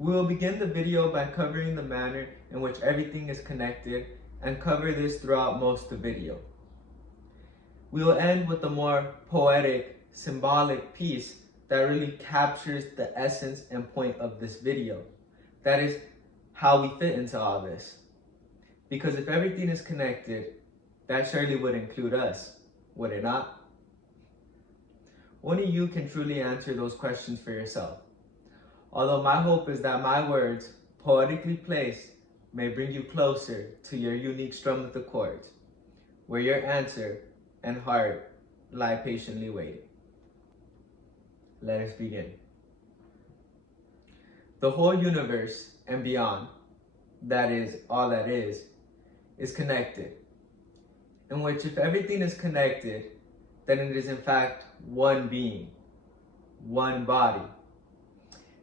We will begin the video by covering the manner in which everything is connected and cover this throughout most of the video. We will end with a more poetic, symbolic piece that really captures the essence and point of this video. That is how we fit into all this. Because if everything is connected, that surely would include us, would it not? Only you can truly answer those questions for yourself. Although my hope is that my words, poetically placed, may bring you closer to your unique strum of the chords, where your answer and heart lie patiently waiting. Let us begin. The whole universe and beyond, that is, all that is connected. In which if everything is connected, then it is in fact one being, one body.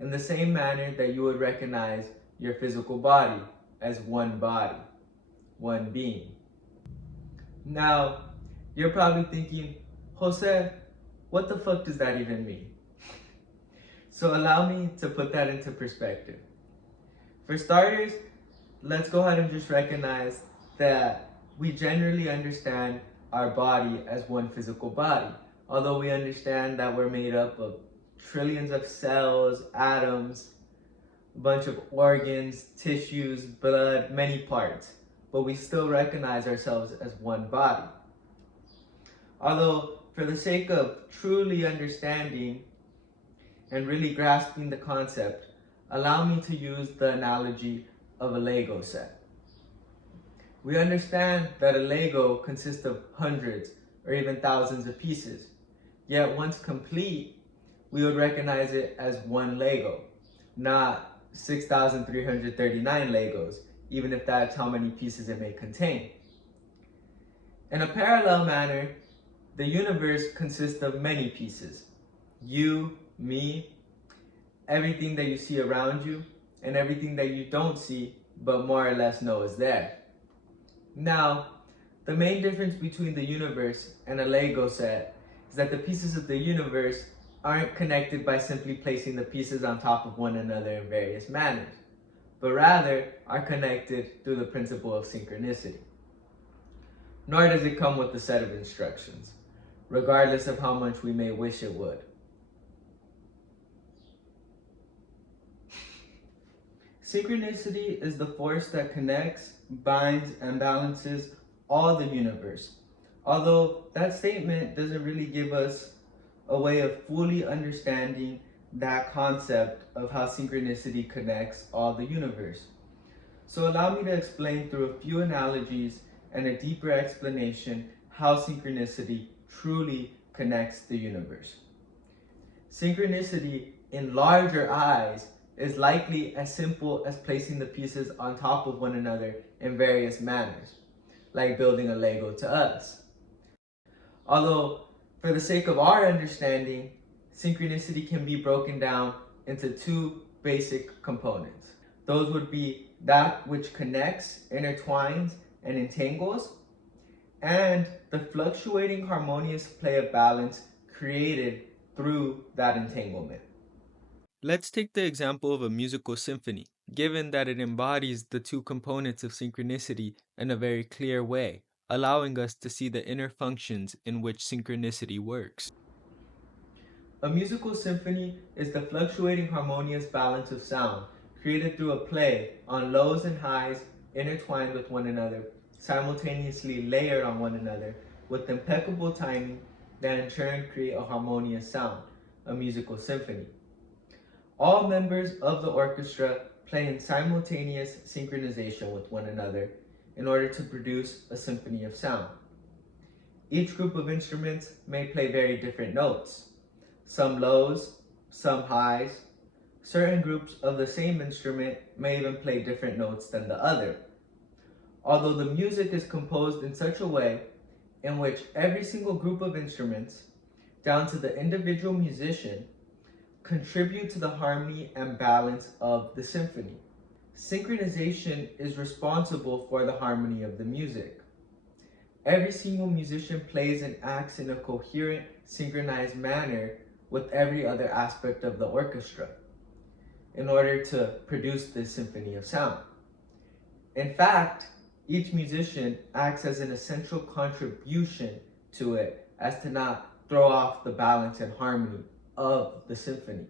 In the same manner that you would recognize your physical body as one body, one being. Now, you're probably thinking, Jose, what the fuck does that even mean? So allow me to put that into perspective. For starters, let's go ahead and just recognize that we generally understand our body as one physical body, although we understand that we're made up of trillions of cells, atoms, a bunch of organs, tissues, blood, many parts, but we still recognize ourselves as one body. Although, for the sake of truly understanding and really grasping the concept, allow me to use the analogy of a Lego set. We understand that a Lego consists of hundreds or even thousands of pieces, yet once complete, we would recognize it as one Lego, not 6,339 Legos, even if that's how many pieces it may contain. In a parallel manner, the universe consists of many pieces. You, me, everything that you see around you, and everything that you don't see, but more or less know is there. Now, the main difference between the universe and a Lego set is that the pieces of the universe aren't connected by simply placing the pieces on top of one another in various manners, but rather are connected through the principle of synchronicity. Nor does it come with a set of instructions, regardless of how much we may wish it would. Synchronicity is the force that connects, binds, and balances all the universe. Although that statement doesn't really give us a way of fully understanding that concept of how synchronicity connects all the universe. So allow me to explain through a few analogies and a deeper explanation how synchronicity truly connects the universe. Synchronicity in larger eyes is likely as simple as placing the pieces on top of one another in various manners, like building a Lego to us. Although, for the sake of our understanding, synchronicity can be broken down into two basic components. Those would be that which connects, intertwines, and entangles, and the fluctuating harmonious play of balance created through that entanglement. Let's take the example of a musical symphony, given that it embodies the two components of synchronicity in a very clear way, allowing us to see the inner functions in which synchronicity works. A musical symphony is the fluctuating harmonious balance of sound, created through a play on lows and highs intertwined with one another, simultaneously layered on one another, with impeccable timing that in turn create a harmonious sound, a musical symphony. All members of the orchestra play in simultaneous synchronization with one another in order to produce a symphony of sound. Each group of instruments may play very different notes, some lows, some highs. Certain groups of the same instrument may even play different notes than the other. Although the music is composed in such a way in which every single group of instruments, down to the individual musician, contribute to the harmony and balance of the symphony. Synchronization is responsible for the harmony of the music. Every single musician plays and acts in a coherent, synchronized manner with every other aspect of the orchestra. in order to produce this symphony of sound. In fact, each musician acts as an essential contribution to it as to not throw off the balance and harmony of the symphony.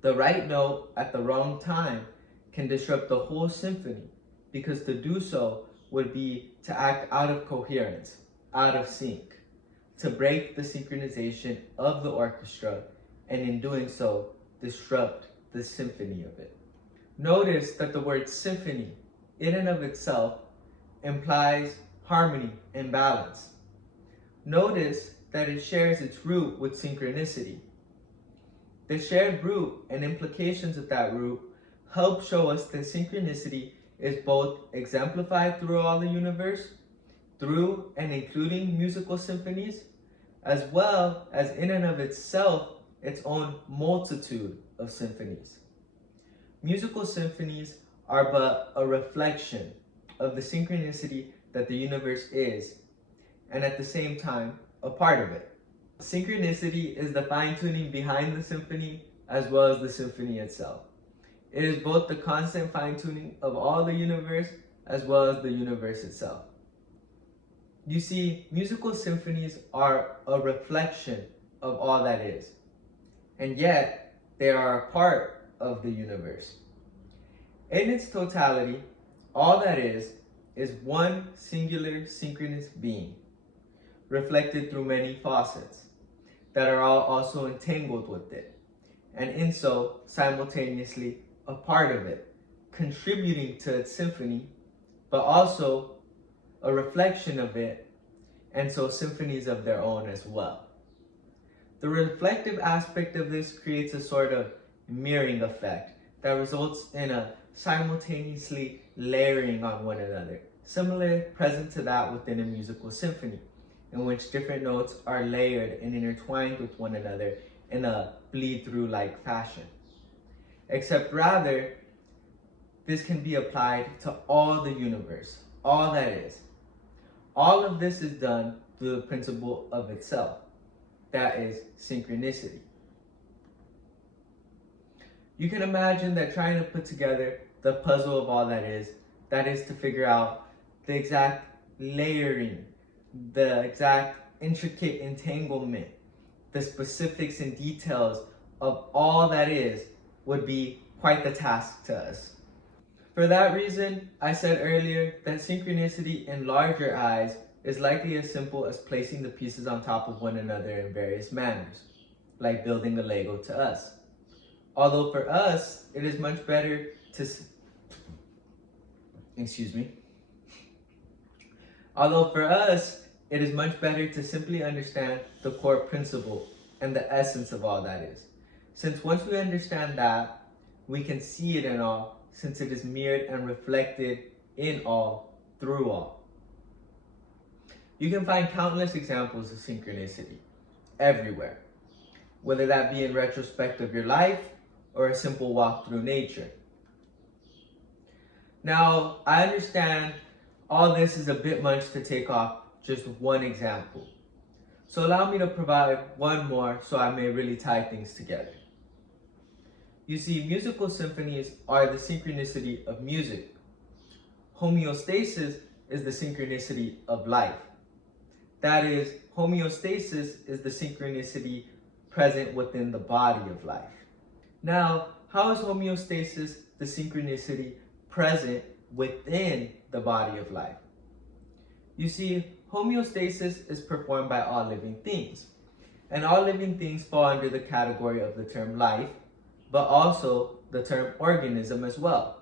The right note at the wrong time can disrupt the whole symphony, because to do so would be to act out of coherence, out of sync, to break the synchronization of the orchestra, and in doing so, disrupt the symphony of it. Notice that the word symphony, in and of itself, implies harmony and balance. Notice that it shares its root with synchronicity. The shared root and implications of that root help show us that synchronicity is both exemplified through all the universe, through and including musical symphonies, as well as in and of itself, its own multitude of symphonies. Musical symphonies are but a reflection of the synchronicity that the universe is, and at the same time, a part of it. Synchronicity is the fine-tuning behind the symphony as well as the symphony itself. It is both the constant fine-tuning of all the universe as well as the universe itself. You see, musical symphonies are a reflection of all that is, and yet they are a part of the universe. In its totality, all that is one singular synchronous being, reflected through many facets that are all also entangled with it, and in so simultaneously a part of it, contributing to its symphony, but also a reflection of it, and so symphonies of their own as well. The reflective aspect of this creates a sort of mirroring effect that results in a simultaneously layering on one another, similar present to that within a musical symphony, in which different notes are layered and intertwined with one another in a bleed-through-like fashion. Except rather, this can be applied to all the universe, all that is. All of this is done through the principle of itself, that is synchronicity. You can imagine that trying to put together the puzzle of all that is to figure out the exact layering, the exact intricate entanglement, the specifics and details of all that is would be quite the task to us. For that reason, I said earlier that synchronicity in larger eyes is likely as simple as placing the pieces on top of one another in various manners, like building a Lego to us. Although for us, it is much better to simply understand the core principle and the essence of all that is. Since once we understand that, we can see it in all, since it is mirrored and reflected in all, through all. You can find countless examples of synchronicity everywhere, whether that be in retrospect of your life or a simple walk through nature. Now, I understand all this is a bit much to take off just one example. So allow me to provide one more so I may really tie things together. You see, musical symphonies are the synchronicity of music. Homeostasis is the synchronicity of life. That is, homeostasis is the synchronicity present within the body of life. Now, how is homeostasis the synchronicity present within the body of life? You see, homeostasis is performed by all living things, and all living things fall under the category of the term life, but also the term organism as well,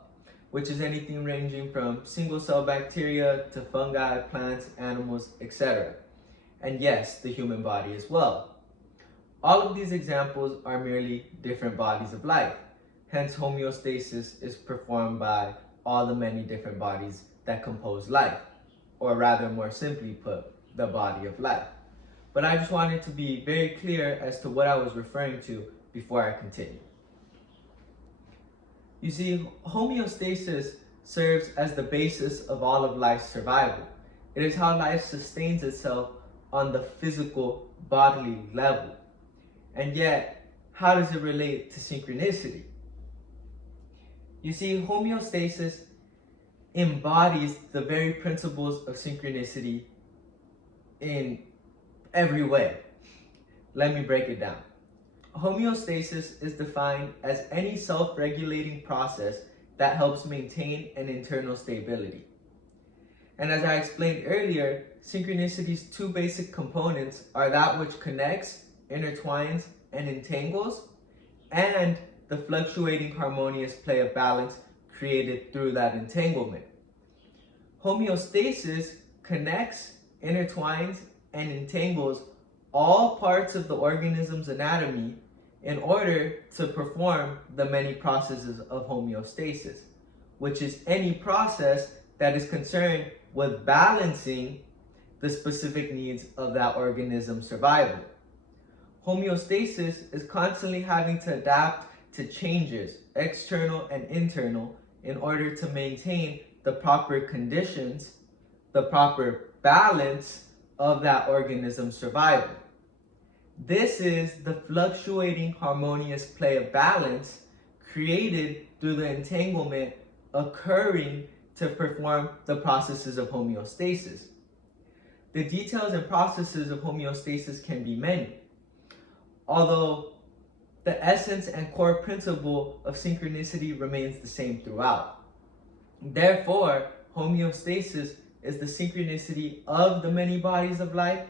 which is anything ranging from single-cell bacteria to fungi, plants, animals, etc. And yes, the human body as well. All of these examples are merely different bodies of life. Hence, homeostasis is performed by all the many different bodies that compose life, or rather, more simply put, the body of life. But I just wanted to be very clear as to what I was referring to before I continue. You see, homeostasis serves as the basis of all of life's survival. It is how life sustains itself on the physical, bodily level. And yet, how does it relate to synchronicity? You see, homeostasis embodies the very principles of synchronicity in every way. Let me break it down. Homeostasis is defined as any self-regulating process that helps maintain an internal stability. And as I explained earlier, synchronicity's two basic components are that which connects, intertwines, and entangles, and the fluctuating harmonious play of balance created through that entanglement. Homeostasis connects, intertwines, and entangles all parts of the organism's anatomy in order to perform the many processes of homeostasis, which is any process that is concerned with balancing the specific needs of that organism's survival. Homeostasis is constantly having to adapt to changes, external and internal, in order to maintain the proper conditions, the proper balance of that organism's survival. This is the fluctuating harmonious play of balance created through the entanglement occurring to perform the processes of homeostasis. The details and processes of homeostasis can be many, although the essence and core principle of synchronicity remains the same throughout. Therefore, homeostasis is the synchronicity of the many bodies of life,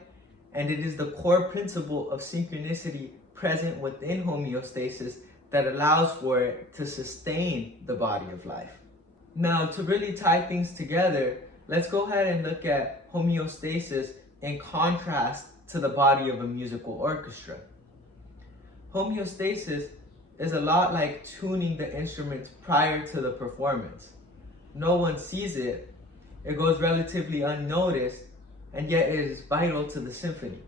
and it is the core principle of synchronicity present within homeostasis that allows for it to sustain the body of life. Now, to really tie things together, let's go ahead and look at homeostasis in contrast to the body of a musical orchestra. Homeostasis is a lot like tuning the instruments prior to the performance. No one sees it, it goes relatively unnoticed, and yet it is vital to the symphony.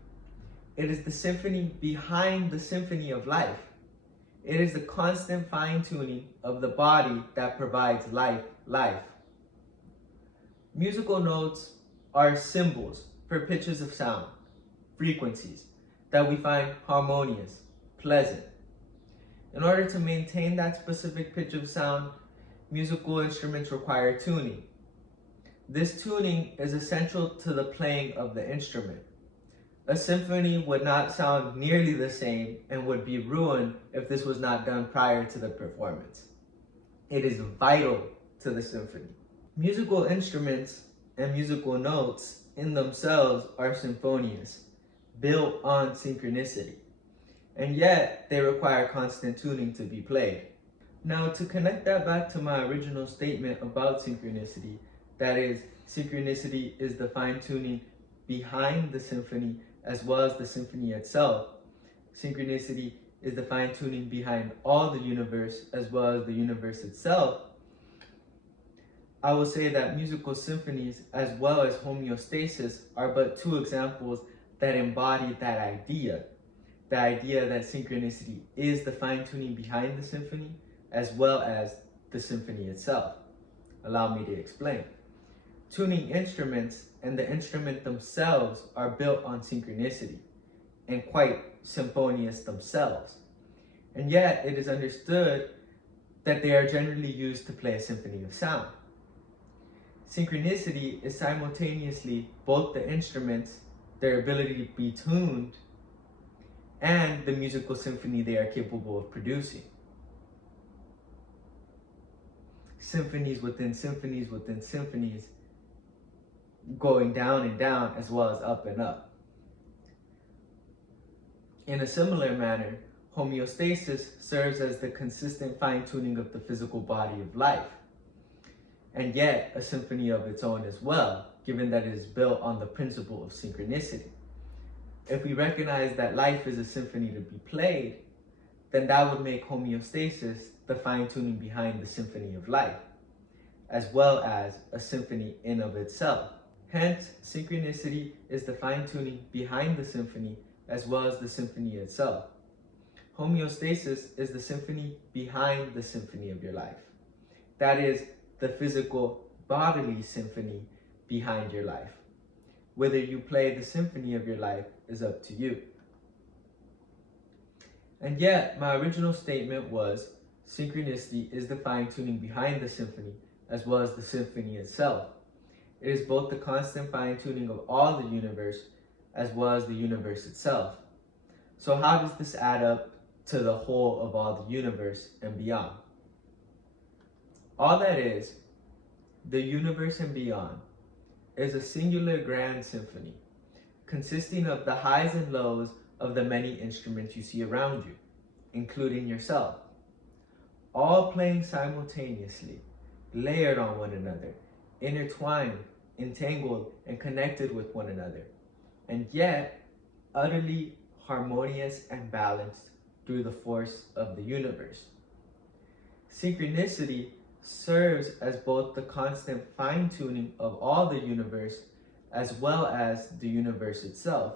It is the symphony behind the symphony of life. It is the constant fine-tuning of the body that provides life. Musical notes are symbols for pitches of sound, frequencies that we find harmonious, pleasant. In order to maintain that specific pitch of sound, musical instruments require tuning. This tuning is essential to the playing of the instrument. A symphony would not sound nearly the same and would be ruined if this was not done prior to the performance. It is vital to the symphony. Musical instruments and musical notes in themselves are symphonious, built on synchronicity, and yet they require constant tuning to be played. Now, to connect that back to my original statement about synchronicity, that is, synchronicity is the fine-tuning behind the symphony as well as the symphony itself. Synchronicity is the fine-tuning behind all the universe as well as the universe itself. I will say that musical symphonies as well as homeostasis are but two examples that embody that idea. The idea that synchronicity is the fine-tuning behind the symphony as well as the symphony itself. Allow me to explain. Tuning instruments and the instrument themselves are built on synchronicity and quite symphonious themselves. And yet it is understood that they are generally used to play a symphony of sound. Synchronicity is simultaneously both the instruments, their ability to be tuned, and the musical symphony they are capable of producing. Symphonies within symphonies within symphonies, going down and down as well as up and up. In a similar manner, homeostasis serves as the consistent fine-tuning of the physical body of life, and yet a symphony of its own as well, given that it is built on the principle of synchronicity. If we recognize that life is a symphony to be played, then that would make homeostasis the fine-tuning behind the symphony of life, as well as a symphony in of itself. Hence, synchronicity is the fine-tuning behind the symphony as well as the symphony itself. Homeostasis is the symphony behind the symphony of your life. That is the physical, bodily symphony behind your life. Whether you play the symphony of your life is up to you. And yet, my original statement was Synchronicity is the fine-tuning behind the symphony as well as the symphony itself. It is both the constant fine-tuning of all the universe as well as the universe itself. So how does this add up to the whole of all the universe and beyond? All that is, the universe and beyond, is a singular grand symphony consisting of the highs and lows of the many instruments you see around you, including yourself, all playing simultaneously, layered on one another, intertwined, entangled, and connected with one another, and yet utterly harmonious and balanced through the force of the universe. Synchronicity serves as both the constant fine-tuning of all the universe as well as the universe itself,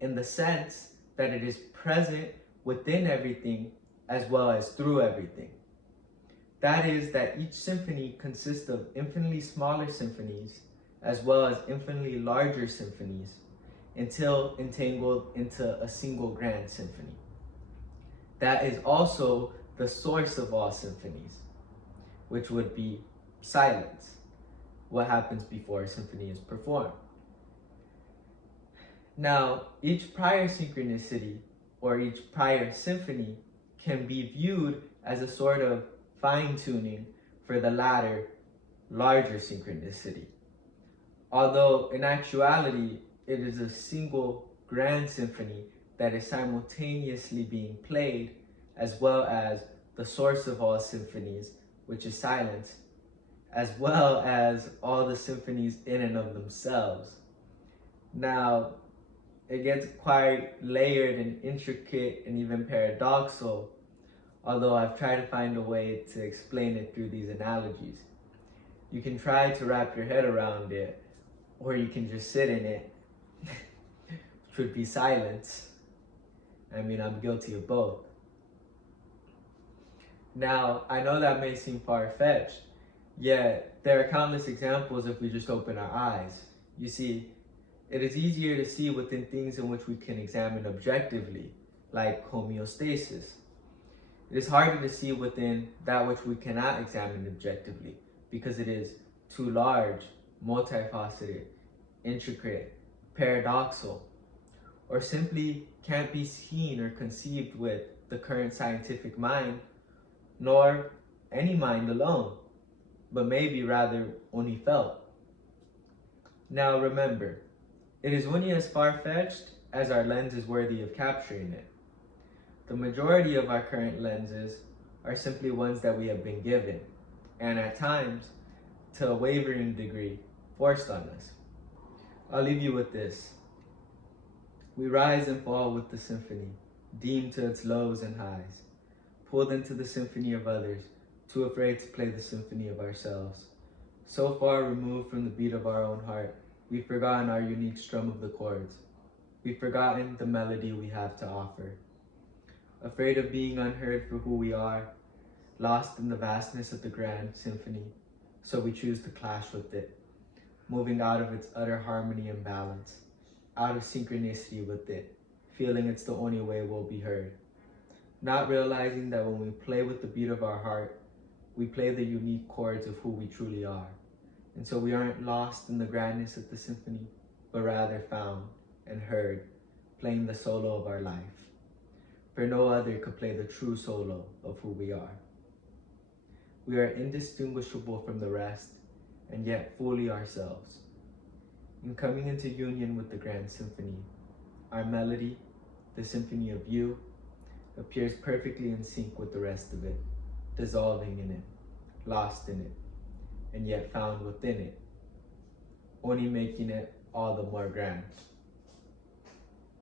in the sense that it is present within everything as well as through everything. That is, that each symphony consists of infinitely smaller symphonies as well as infinitely larger symphonies until entangled into a single grand symphony. That is also the source of all symphonies, which would be silence, what happens before a symphony is performed. Now, each prior synchronicity or each prior symphony can be viewed as a sort of fine-tuning for the latter, larger synchronicity. Although in actuality, it is a single grand symphony that is simultaneously being played, as well as the source of all symphonies, which is silence, as well as all the symphonies in and of themselves. Now, it gets quite layered and intricate and even paradoxical, although I've tried to find a way to explain it through these analogies. You can try to wrap your head around it, or you can just sit in it, which would be silence. I mean, I'm guilty of both. Now, I know that may seem far-fetched, yet there are countless examples if we just open our eyes. You see, it is easier to see within things in which we can examine objectively, like homeostasis. It is harder to see within that which we cannot examine objectively, because it is too large, multifaceted, intricate, paradoxical, or simply can't be seen or conceived with the current scientific mind, nor any mind alone, but maybe rather only felt. Now remember, it is only as far-fetched as our lens is worthy of capturing it. The majority of our current lenses are simply ones that we have been given, and at times, to a wavering degree, forced on us. I'll leave you with this. We rise and fall with the symphony, deemed to its lows and highs, pulled into the symphony of others, too afraid to play the symphony of ourselves. So far removed from the beat of our own heart, we've forgotten our unique strum of the chords. We've forgotten the melody we have to offer. Afraid of being unheard for who we are, lost in the vastness of the grand symphony, so we choose to clash with it, moving out of its utter harmony and balance, out of synchronicity with it, feeling it's the only way we'll be heard. Not realizing that when we play with the beat of our heart, we play the unique chords of who we truly are. And so we aren't lost in the grandness of the symphony, but rather found and heard, playing the solo of our life. For no other could play the true solo of who we are. We are indistinguishable from the rest, and yet fully ourselves. In coming into union with the grand symphony, our melody, the symphony of you, appears perfectly in sync with the rest of it, dissolving in it, lost in it, and yet found within it, only making it all the more grand.